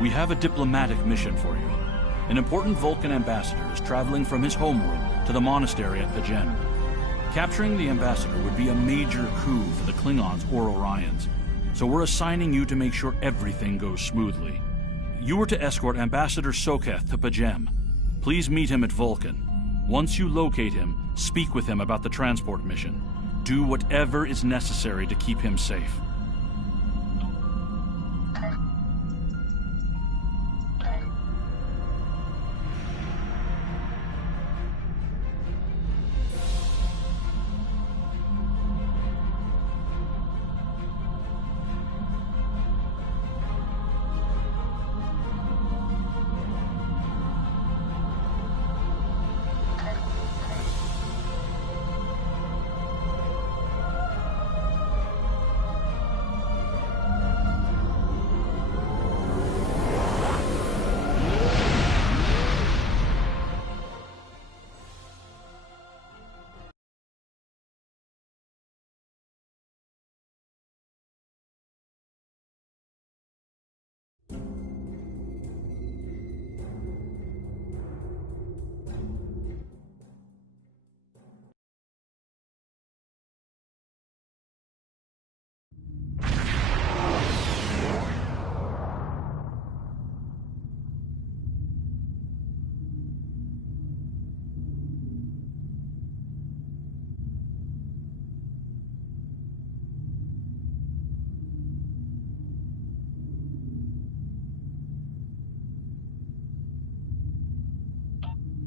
We have a diplomatic mission for you. An important Vulcan ambassador is traveling from his homeworld to the monastery at Pajem. Capturing the ambassador would be a major coup for the Klingons or Orions, so we're assigning you to make sure everything goes smoothly. You are to escort Ambassador Soketh to Pajem. Please meet him at Vulcan. Once you locate him, speak with him about the transport mission. Do whatever is necessary to keep him safe.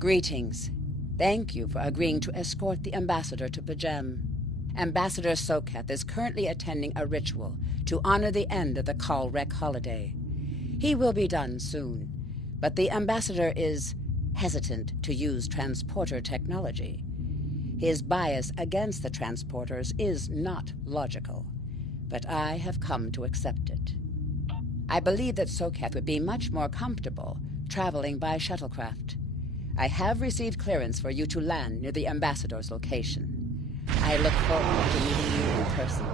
Greetings. Thank you for agreeing to escort the ambassador to Pajem. Ambassador Soketh is currently attending a ritual to honor the end of the Kalrek holiday. He will be done soon, but the ambassador is hesitant to use transporter technology. His bias against the transporters is not logical, but I have come to accept it. I believe that Soketh would be much more comfortable traveling by shuttlecraft. I have received clearance for you to land near the ambassador's location. I look forward to meeting you in person.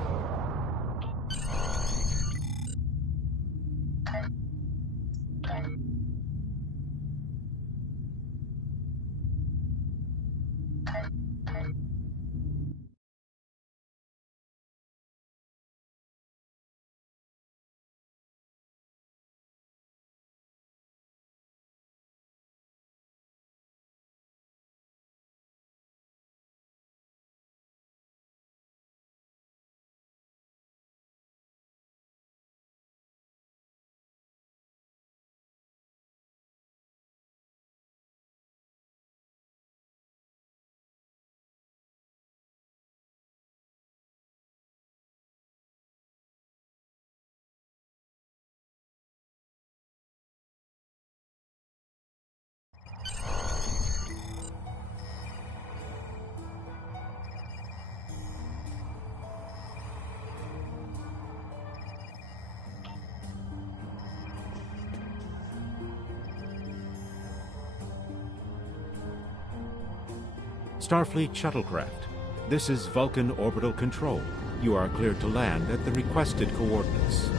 Starfleet Shuttlecraft. This is Vulcan Orbital Control. You are cleared to land at the requested coordinates.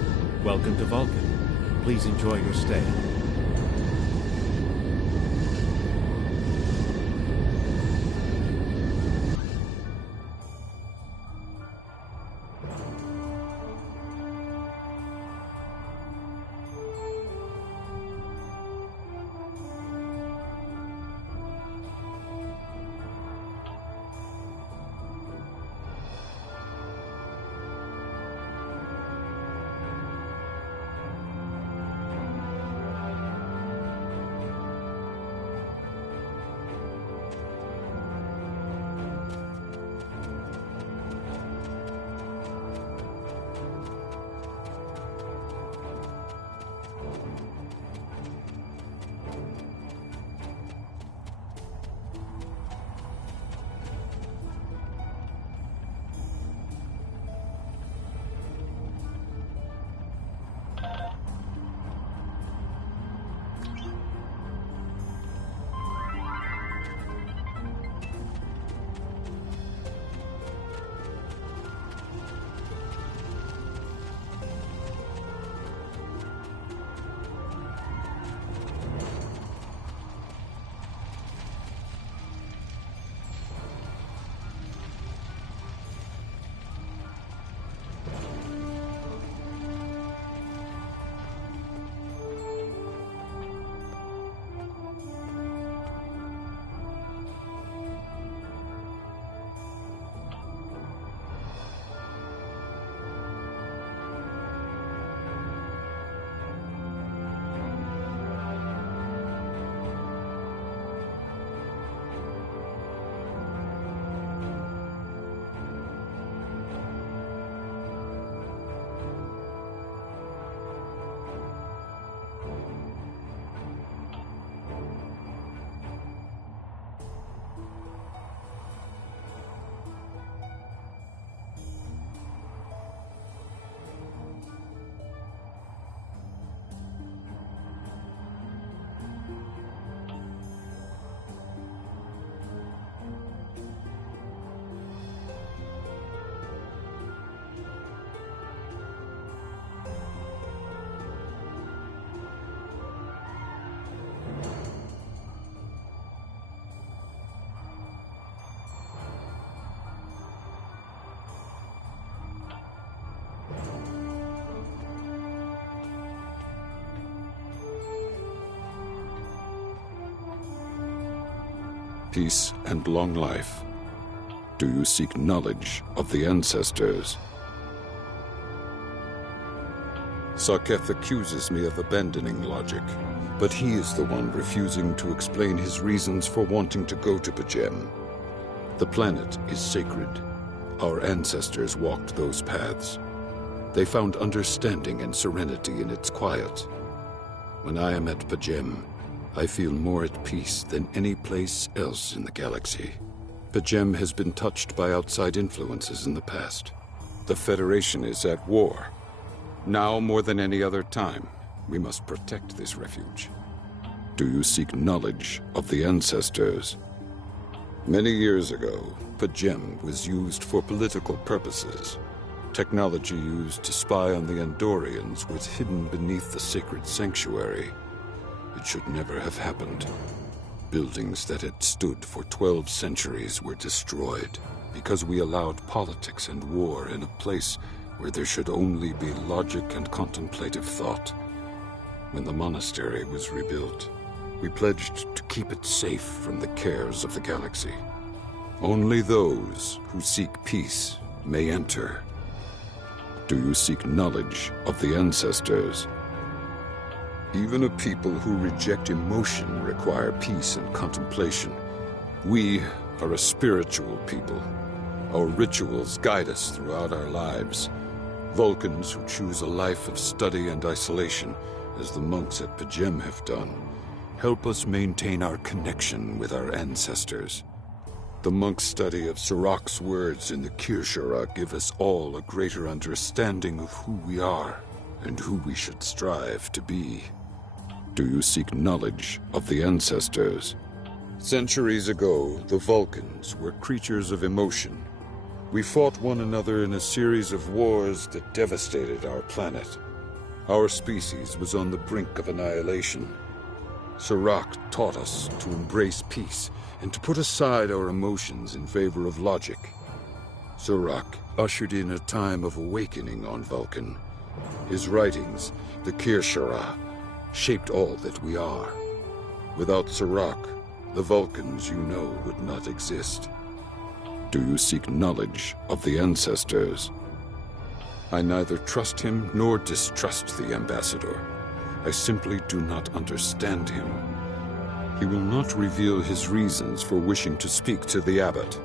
Welcome to Vulcan. Please enjoy your stay. peace, and long life. Do you seek knowledge of the ancestors? Sarketh accuses me of abandoning logic, but he is the one refusing to explain his reasons for wanting to go to Pajem. The planet is sacred. Our ancestors walked those paths. They found understanding and serenity in its quiet. When I am at Pajem, I feel more at peace than any place else in the galaxy. Pajem has been touched by outside influences in the past. The Federation is at war. Now more than any other time, we must protect this refuge. Do you seek knowledge of the ancestors? Many years ago, Pajem was used for political purposes. Technology used to spy on the Andorians was hidden beneath the sacred sanctuary. It should never have happened. Buildings that had stood for 12 centuries were destroyed because we allowed politics and war in a place where there should only be logic and contemplative thought. When the monastery was rebuilt, we pledged to keep it safe from the cares of the galaxy. Only those who seek peace may enter. Do you seek knowledge of the ancestors? Even a people who reject emotion require peace and contemplation. We are a spiritual people. Our rituals guide us throughout our lives. Vulcans who choose a life of study and isolation, as the monks at Pajem have done, help us maintain our connection with our ancestors. The monk's study of Sirach's words in the Kirshara give us all a greater understanding of who we are and who we should strive to be. Do you seek knowledge of the ancestors? Centuries ago, the Vulcans were creatures of emotion. We fought one another in a series of wars that devastated our planet. Our species was on the brink of annihilation. Sirach taught us to embrace peace and to put aside our emotions in favor of logic. Sirach ushered in a time of awakening on Vulcan. His writings, the Kirshara, shaped all that we are. Without Sirach, the Vulcans you know would not exist. Do you seek knowledge of the ancestors? I neither trust him nor distrust the ambassador. I simply do not understand him. He will not reveal his reasons for wishing to speak to the abbot,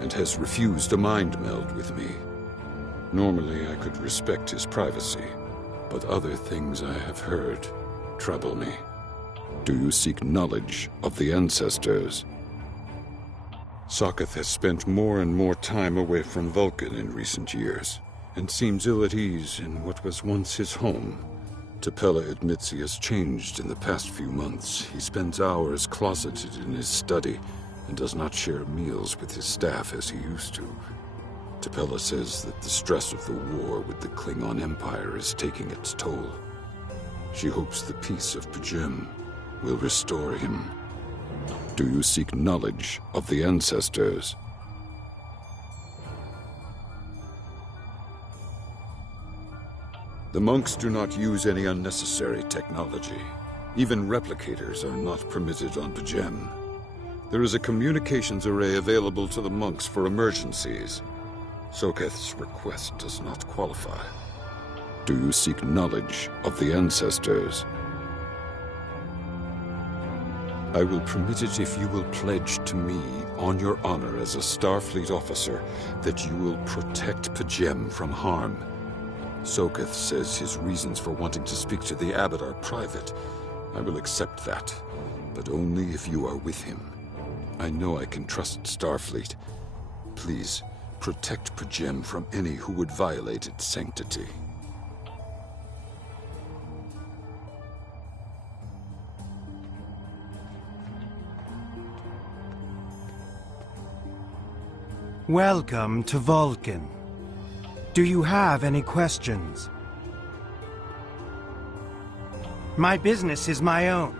and has refused a mind meld with me. Normally I could respect his privacy, but other things I have heard trouble me. Do you seek knowledge of the ancestors? Sarketh has spent more and more time away from Vulcan in recent years, and seems ill at ease in what was once his home. Tapella admits he has changed in the past few months. He spends hours closeted in his study and does not share meals with his staff as he used to. Tapella says that the stress of the war with the Klingon Empire is taking its toll. She hopes the peace of Pajem will restore him. Do you seek knowledge of the ancestors? The monks do not use any unnecessary technology. Even replicators are not permitted on Pajem. There is a communications array available to the monks for emergencies. Soketh's request does not qualify. Do you seek knowledge of the ancestors? I will permit it if you will pledge to me, on your honor as a Starfleet officer, that you will protect Pajem from harm. Soketh says his reasons for wanting to speak to the abbot are private. I will accept that, but only if you are with him. I know I can trust Starfleet. Please, protect Pajem from any who would violate its sanctity. Welcome to Vulcan. Do you have any questions? My business is my own.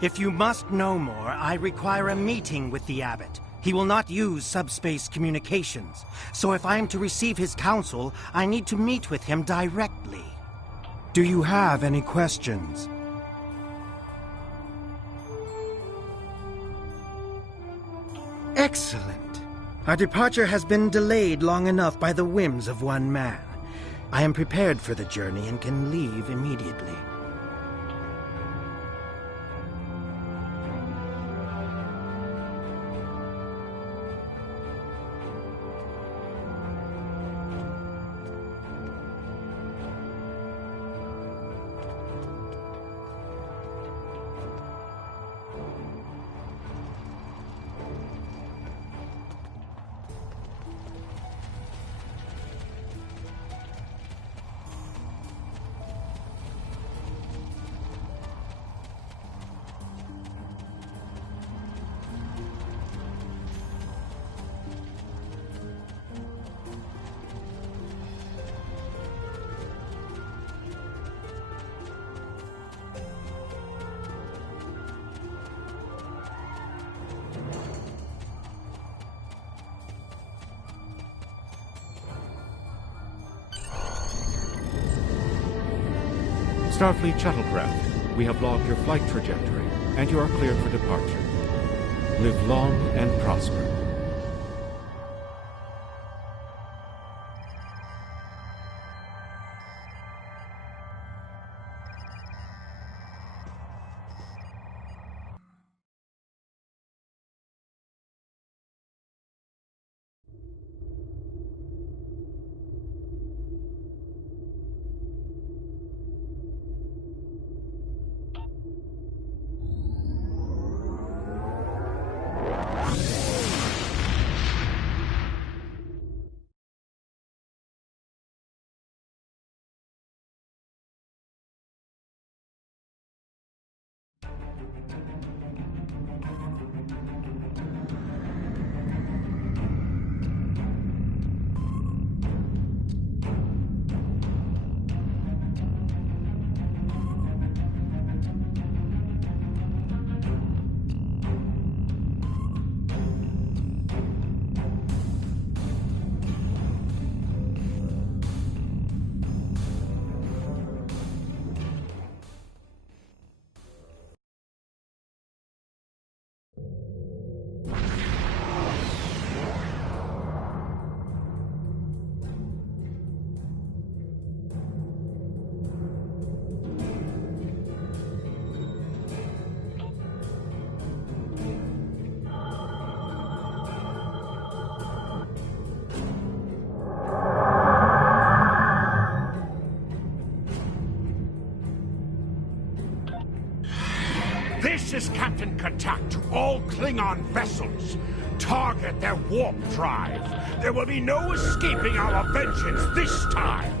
If you must know more, I require a meeting with the abbot. He will not use subspace communications. So if I am to receive his counsel, I need to meet with him directly. Do you have any questions? Excellent. Our departure has been delayed long enough by the whims of one man. I am prepared for the journey and can leave immediately. Starfleet shuttlecraft, we have logged your flight trajectory, and you are cleared for departure. Live long and prosper. This is Captain Katak to all Klingon vessels. Target their warp drive. There will be no escaping our vengeance this time.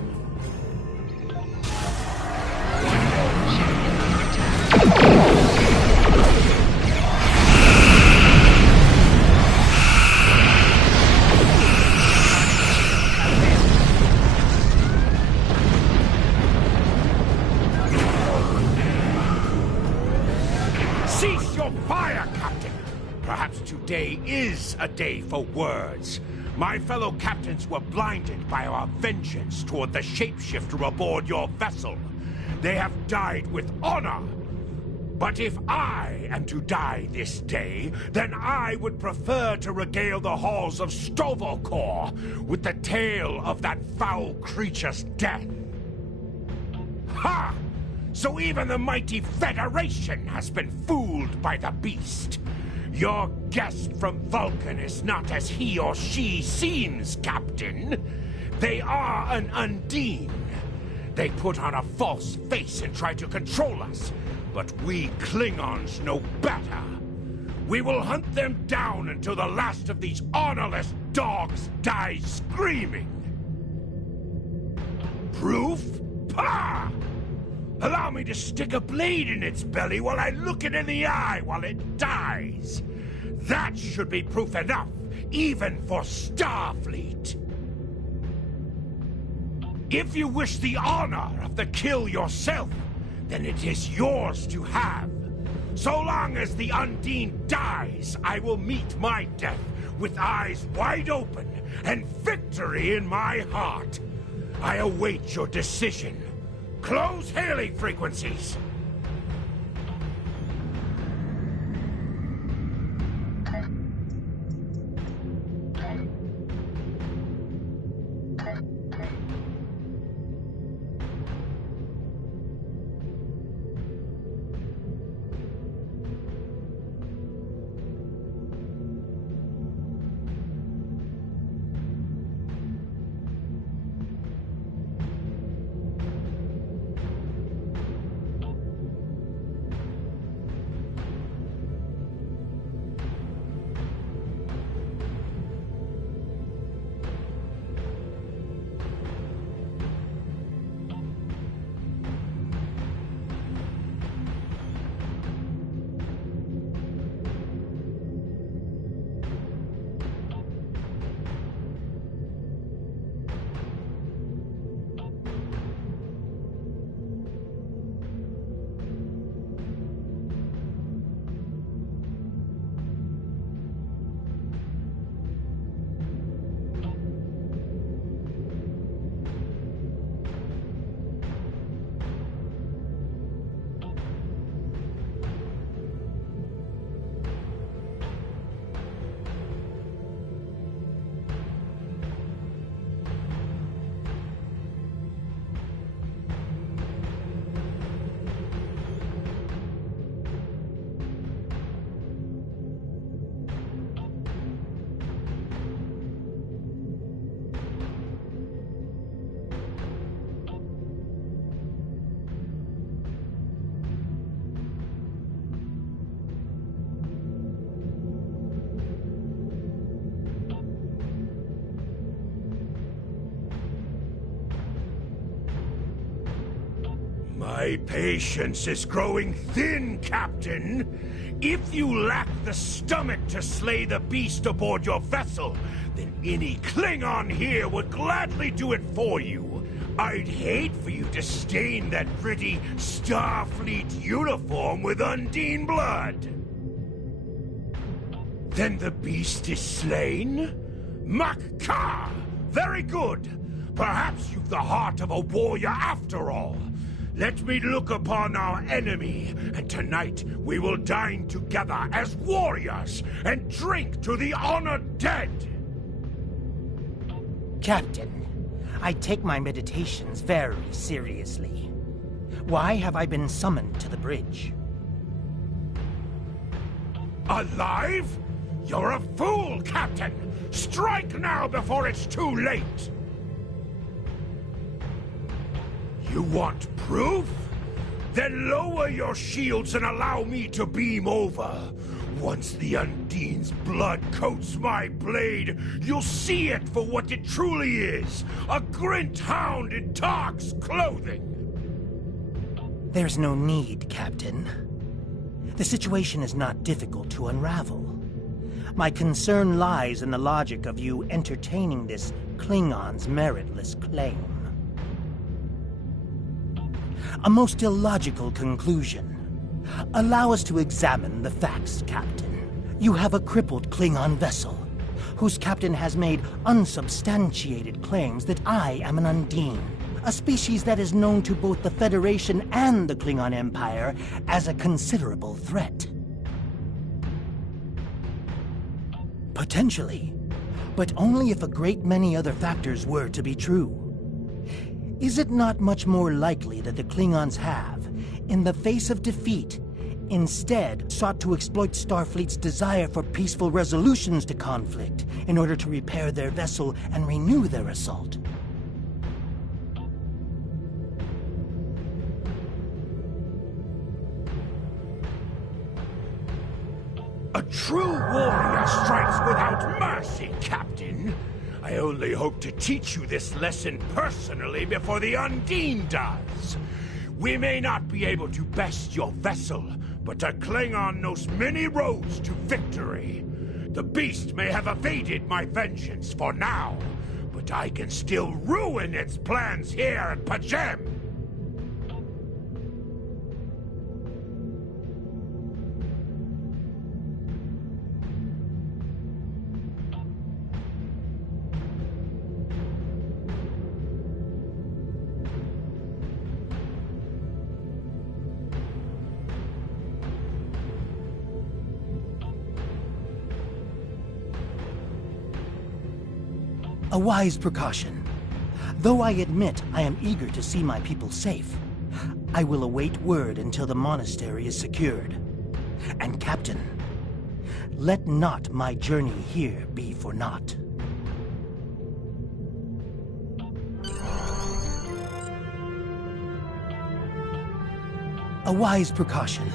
Cease your fire, Captain! Perhaps today is a day for words. My fellow captains were blinded by our vengeance toward the shapeshifter aboard your vessel. They have died with honor. But if I am to die this day, then I would prefer to regale the halls of Stovokor with the tale of that foul creature's death. Ha! So even the mighty Federation has been fooled by the beast. Your guest from Vulcan is not as he or she seems, Captain. They are an Undine. They put on a false face and try to control us, but we Klingons know better. We will hunt them down until the last of these honorless dogs dies screaming. Proof? Pah! Allow me to stick a blade in its belly while I look it in the eye while it dies. That should be proof enough, even for Starfleet. If you wish the honor of the kill yourself, then it is yours to have. So long as the Undine dies, I will meet my death with eyes wide open and victory in my heart. I await your decision. Close hailing frequencies! My patience is growing thin, Captain. If you lack the stomach to slay the beast aboard your vessel, then any Klingon here would gladly do it for you. I'd hate for you to stain that pretty Starfleet uniform with Undine blood. Then the beast is slain? Makka! Very good! Perhaps you've the heart of a warrior after all. Let me look upon our enemy, and tonight we will dine together as warriors and drink to the honored dead! Captain, I take my meditations very seriously. Why have I been summoned to the bridge? Alive? You're a fool, Captain! Strike now before it's too late! You want proof? Then lower your shields and allow me to beam over. Once the Undine's blood coats my blade, you'll see it for what it truly is. A Grint hound in Tark's clothing. There's no need, Captain. The situation is not difficult to unravel. My concern lies in the logic of you entertaining this Klingon's meritless claim. A most illogical conclusion. Allow us to examine the facts, Captain. You have a crippled Klingon vessel, whose captain has made unsubstantiated claims that I am an Undine, a species that is known to both the Federation and the Klingon Empire as a considerable threat. Potentially, but only if a great many other factors were to be true. Is it not much more likely that the Klingons have, in the face of defeat, instead sought to exploit Starfleet's desire for peaceful resolutions to conflict in order to repair their vessel and renew their assault? A true warrior strikes without mercy, Captain. I only hope to teach you this lesson personally before the Undine does. We may not be able to best your vessel, but a Klingon knows many roads to victory. The beast may have evaded my vengeance for now, but I can still ruin its plans here at Pajem. A wise precaution. Though I admit I am eager to see my people safe, I will await word until the monastery is secured. And Captain, let not my journey here be for naught. A wise precaution.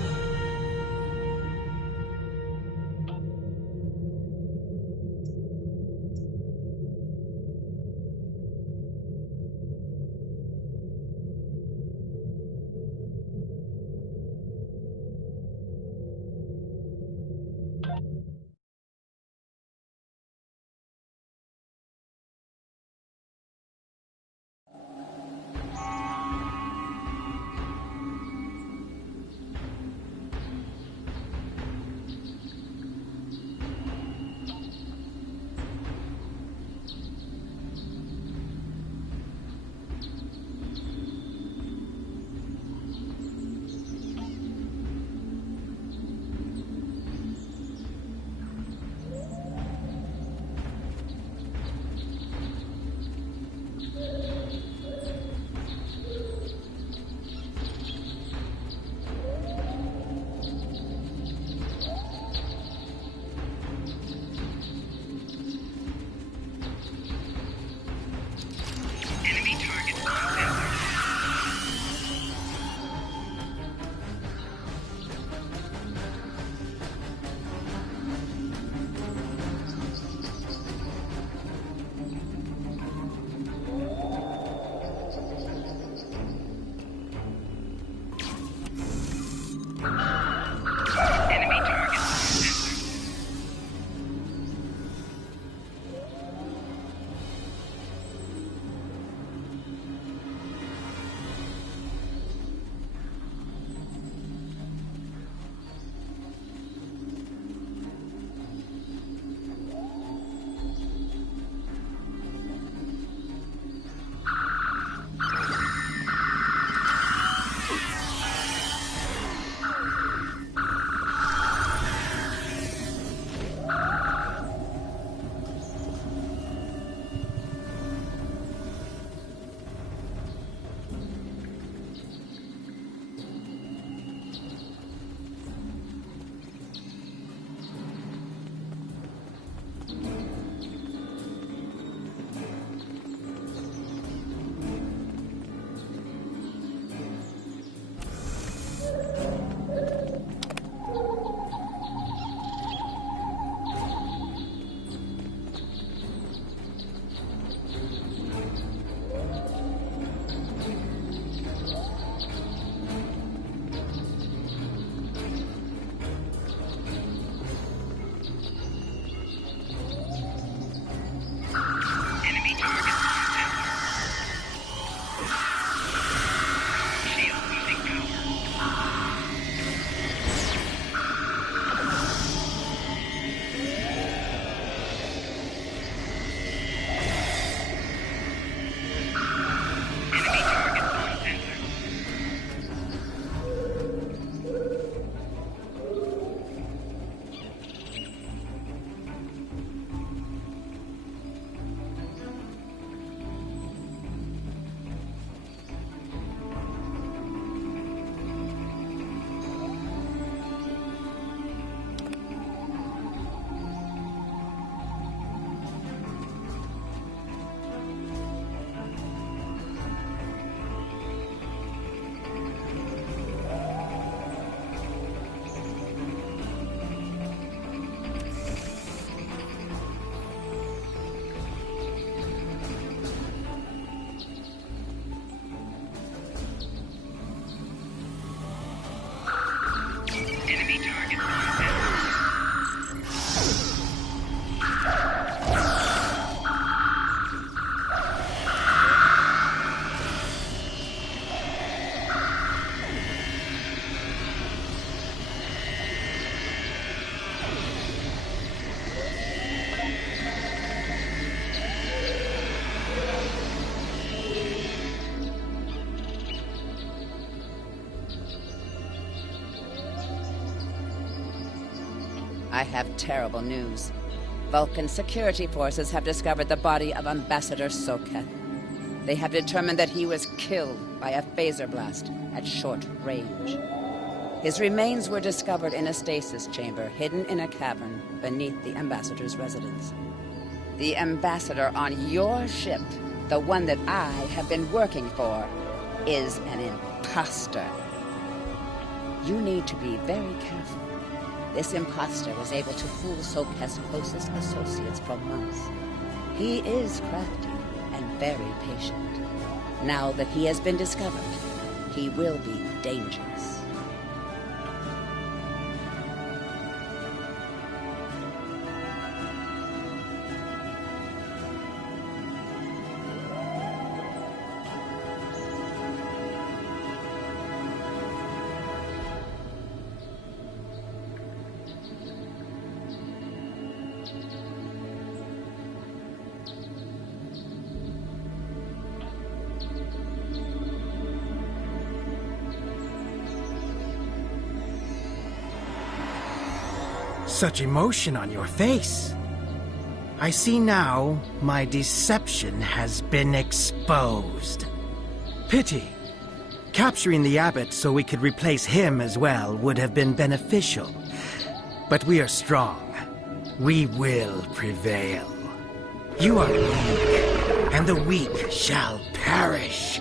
I have terrible news. Vulcan security forces have discovered the body of Ambassador Soketh. They have determined that he was killed by a phaser blast at short range. His remains were discovered in a stasis chamber hidden in a cavern beneath the Ambassador's residence. The Ambassador on your ship, the one that I have been working for, is an imposter. You need to be very careful. This imposter was able to fool Soketh's closest associates for months. He is crafty and very patient. Now that he has been discovered, he will be dangerous. Such emotion on your face. I see now my deception has been exposed. Pity. Capturing the abbot so we could replace him as well would have been beneficial. But we are strong. We will prevail. You are weak, and the weak shall perish.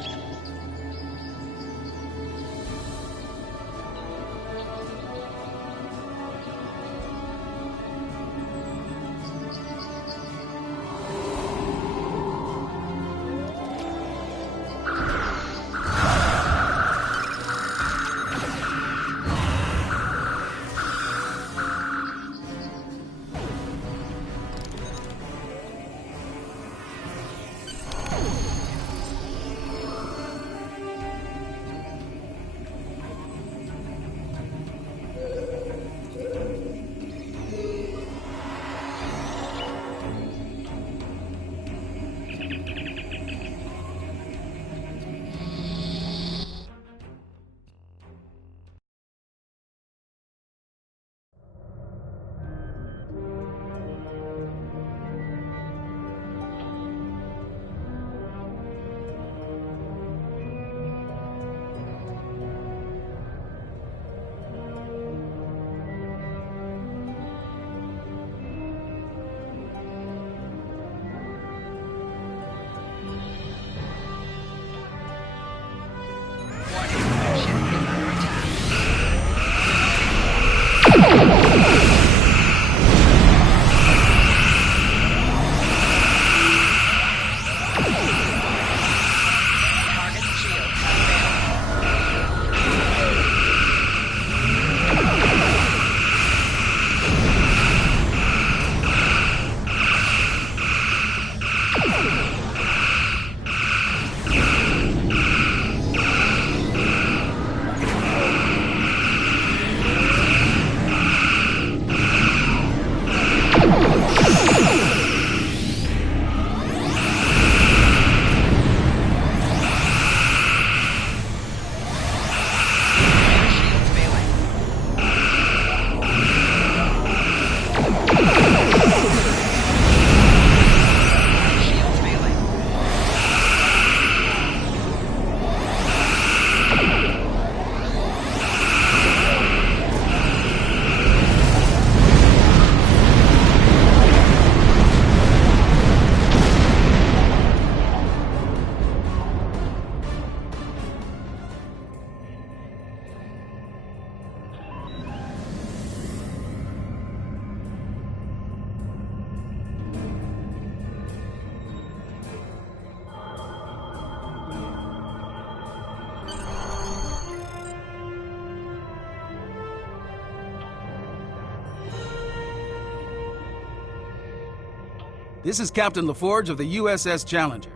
This is Captain LaForge of the USS Challenger.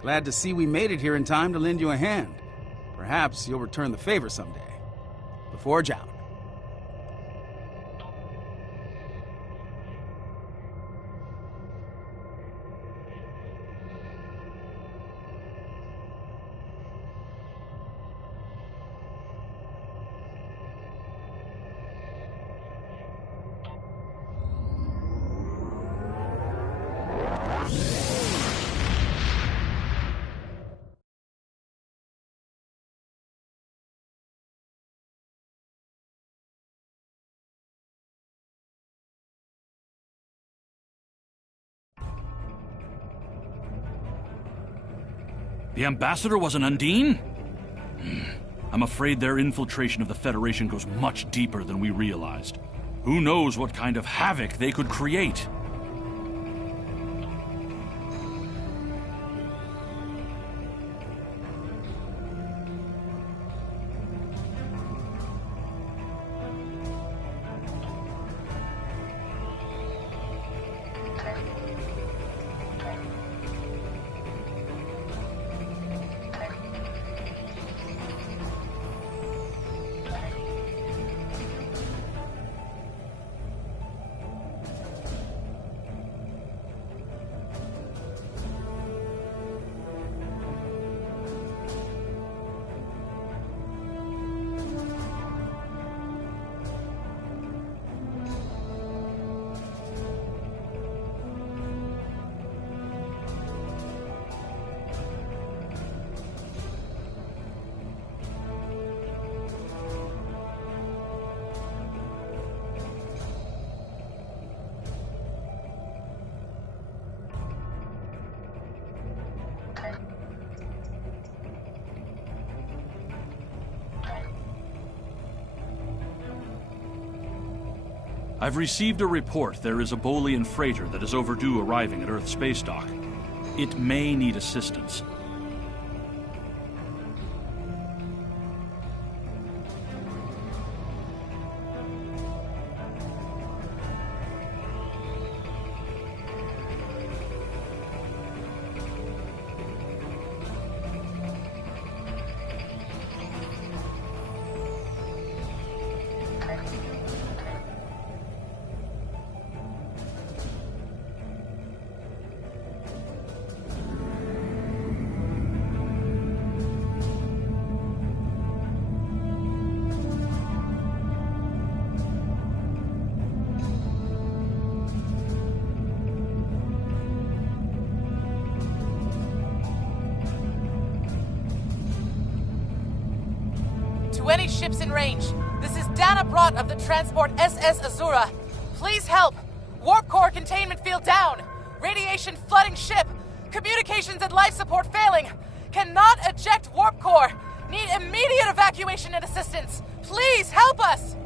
Glad to see we made it here in time to lend you a hand. Perhaps you'll return the favor someday. LaForge out. The ambassador was an Undine? I'm afraid their infiltration of the Federation goes much deeper than we realized. Who knows what kind of havoc they could create? I've received a report there is a Bolian freighter that is overdue arriving at Earth space dock. It may need assistance. To any ships in range, this is Dana Brott of the transport SS Azura. Please help. Warp core containment field down. Radiation flooding ship. Communications and life support failing. Cannot eject warp core. Need immediate evacuation and assistance. Please help us.